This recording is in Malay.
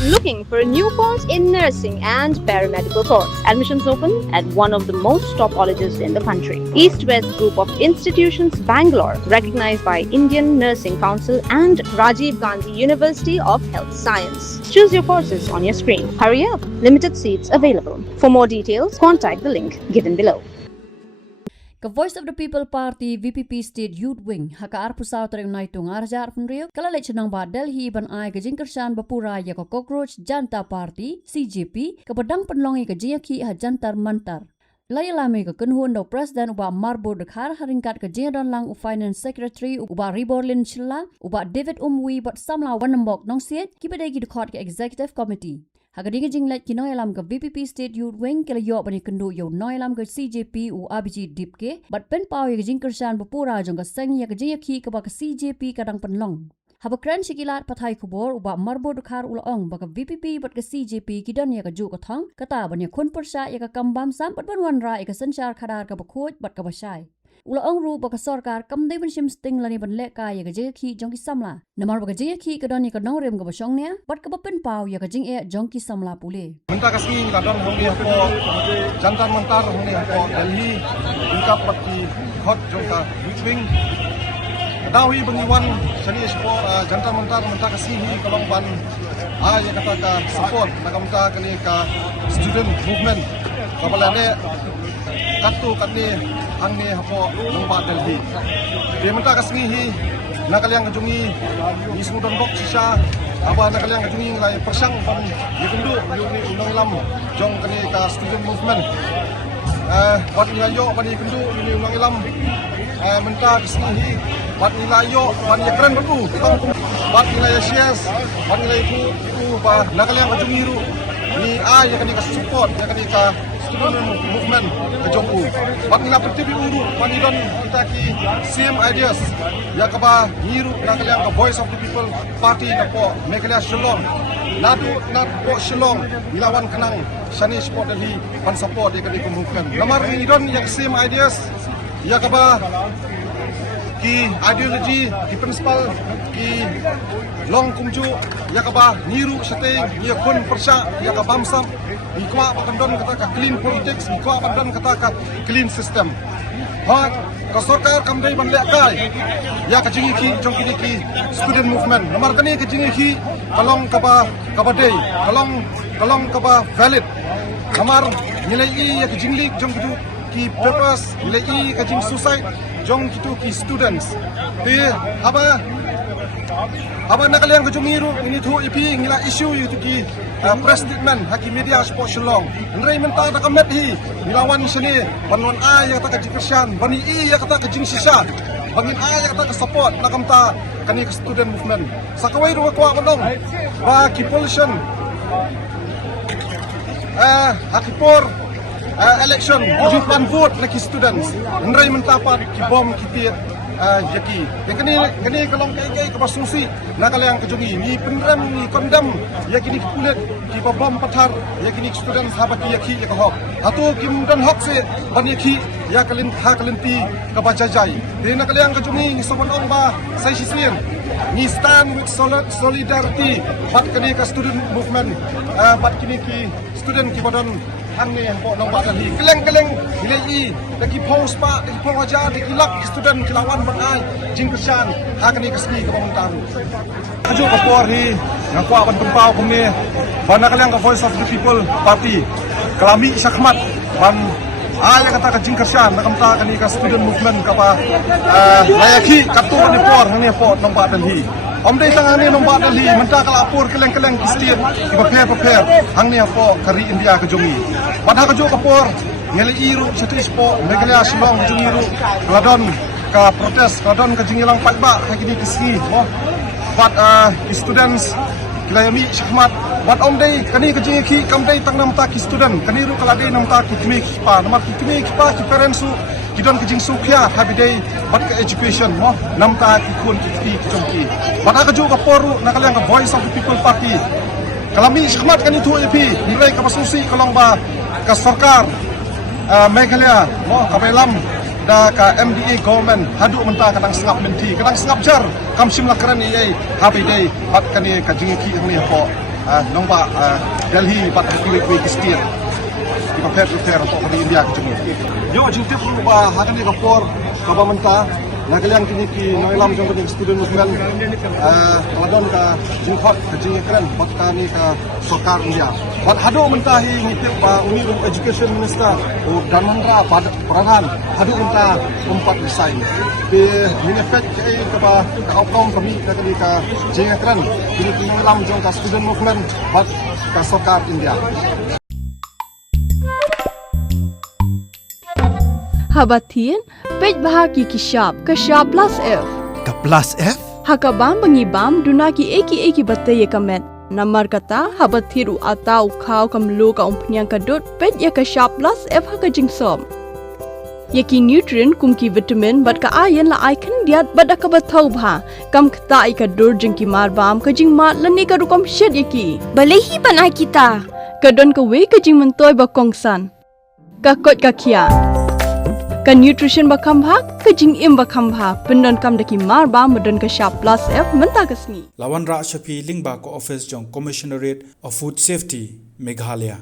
Looking for a new course in nursing and paramedical course? Admissions open at one of the most top colleges in the country. East West Group of Institutions, Bangalore, recognized by Indian Nursing Council and Rajiv Gandhi University of Health Science. Choose your courses on your screen. Hurry up! Limited seats available. For more details, contact the link given below. Ka Voice of the People Party VPP State Youth Wing haka arpusaw tayo na itong arjar funrio kalalay siya ng ba Delhi ban ay kajingkersan bapura ya ka Cockroach Janta Party CJP kabadang panlongi ka jiyaki ha jantar mantar. Layalami ka kunhun daw President uba Marbo Dakhar haringkat ka jingdon lang u Finance Secretary uba Riborlin Shilla uba David Umwi bat samla wanambok nong siet kipaday gidukot ka Executive Committee. Hagadinga jinglet ki noilam ka VPP State Youth Wing kila yo bani kundu yo noilam ka CJP u ABG Dipke bat pen pau ya jingkersan bapura jong ka seng ya ka jiyaki ka ba ka CJP kadang penlong. Habakran sikilat patay kubor uba Marbo Dakhar ulaong baka VPP bat ka CJP kidan ya ka ju ka thang kata ban ya kun persa ya ka kambam sam bat ban wanra ya ka sanchar khadar ka bakhoj bat ka basai. Ulaong ru baka sarkar kamday ban sim sting lani ban lek ka ya ka jiyaki jong ki samla. Namar baka jiyaki kadan ya ka nongrem ka basong nia bat ka pen pau ya ka jing e jong ki samla pule. Minta kasih kadang hongi ko jantar mantar hongi ko Delhi inka pati hot jongka wing dawi bengiwan sani ko jantar mantar minta kasih kalong ban ya kata ka support nakamta kani ka student movement kabalane katu kani angni hapo lomba Delhi dia minta kasih nakaliang kajungi ni sumudan bok sisa apa nakaliang kajungi ngalai persang ban yikundu yuni unang lam jong kani ka student movement wat nilayo ban yikundu yuni unang lam minta kasih wat nilayo ban yakran betu wat nilayo shares wat nilayo itu ba nakaliang kajungi ru ni ya kani ka support ya kani ka student movement ke jongku bat nila pertibi uru panidon kita ki same ideas ya kaba niru nakaliang ka Voice of the People Party na po Meghalaya Shillong nadu nat po Shillong ilawan kanang sani support Delhi pan support ya kani movement lamar nidon yang same ideas ya kaba ki ideology ki principle ki long kumju ya kaba niru sate ya kun persa ya ka bamsam ikwa pakandon kata ka clean politics ikwa pakandon kata ka clean system hat ka sarkar kamdai ban lek kai ya ka jingi ki jong ki student movement namar kani ka jingi ki kalong kaba day kalong kaba valid namar nilai ya ka jingli jong ki purpose nilai ka jing suicide jong kitu ki students te aba nakaliang ka jumiru ini thu ipi ngila issue yu ki press statement haki media sport Shillong nrai menta ta kamet hi nilawan sini panwan ya kata ka jikirsan bani ya kata ka jing sisa bangin ya kata ka support nakamta kani ka student movement sakawai ru ko akong ba ki pollution haki por election jupan vote na ki students nrai menta pa ki bom ki yaki kani kalong kai kapasusi nakaliang kajungi ni penrem ni kondam yakini kulit ki bom pathar yakini student habaki yaki yakahok atu kimdan hok se ban yaki ya kalinti kabajajai de nakaliang kajungi ni sobanong ba sai sisien ni stand with solidarity bat kani ka student movement bat kini ki student ki badon angni po nong badan hi keleng hilai lagi post pa lagi pong aja lagi lak student kilawan bangai jingkesan hakani kasni ka pamentaru aju ka por hi ngako aban pempau kumni bana kaliang ka Voice of the People Party kalami sakmat ban ya kata ka jingkesan nakamta kani ka student movement ka pa layaki katu ni por hani po nong badan hi Omday sang angni nong badan hi menta kalapur keleng kistir ki prepare angni po kari India ka jungi padha ka jo kapor ngeli iru chatis po Meghalaya Shillong jungi iru ladon ka protest ladon ka jingilang pagba kini kisi mo but students kilayami shahmat but omday kani ka jingi ki kamday tang namta ki student kani ru kalade namta ki timi pa namar ki timi pa ki parents su kidon ka jing sukya habiday but ka education mo namta ki kun ki jongki padha ka jo kapor nakaliang ka Voice of the People Party kalami shahmat kani thu epi nilai ka pasusi kalong ba ka sarkar Meghalaya mo kabelam da ka MDA government hadu menta kadang sengap menti kadang sengap jar kam simla kran ye happy day pat kani ka jingi ki ni po nombak Delhi bat kuwi kistir di prepare untuk hari India kecuma. Yo jintip ba hakan ni kapor kabamenta nagalian kini ki noilam jong kini student movement ladon ka jingkhot ka jingkren bat ka ni ka sarkar India. Bat hado mentahi ngitip ba uni education minister o Dharmendra Pradhan hado menta empat desain. Di minefek ke ka ba ka outcome kami ka kini ka jingkren kini ki noilam jong ka student movement bat ka sarkar India. Habatin, pej bahaki kishab, kashab plus F. Ka plus F? Hakabam bangibam dunaki eki bataye kamet. Namar kata habathiru atau khau kamlu ka umpnyang kadut pej ya kashab plus F haka jingsom. Yaki nutrient kumki vitamin bat ka iron la icon diat bat ka bathau bha. Kam kta ai ka dur jingki mar bam ka jing mat lani ka rukom shed yaki. Balehi panai kita. Kadon ka we ka jing mentoy ba kongsan. Ka kot ka kia. Ka nutrition bakam bha ka jing im bakam bha pendon kam daki mar ba medon ka sharp plus F menta kasni Lawan Ra Shafi Lingba ko office jong Commissionerate of Food Safety Meghalaya.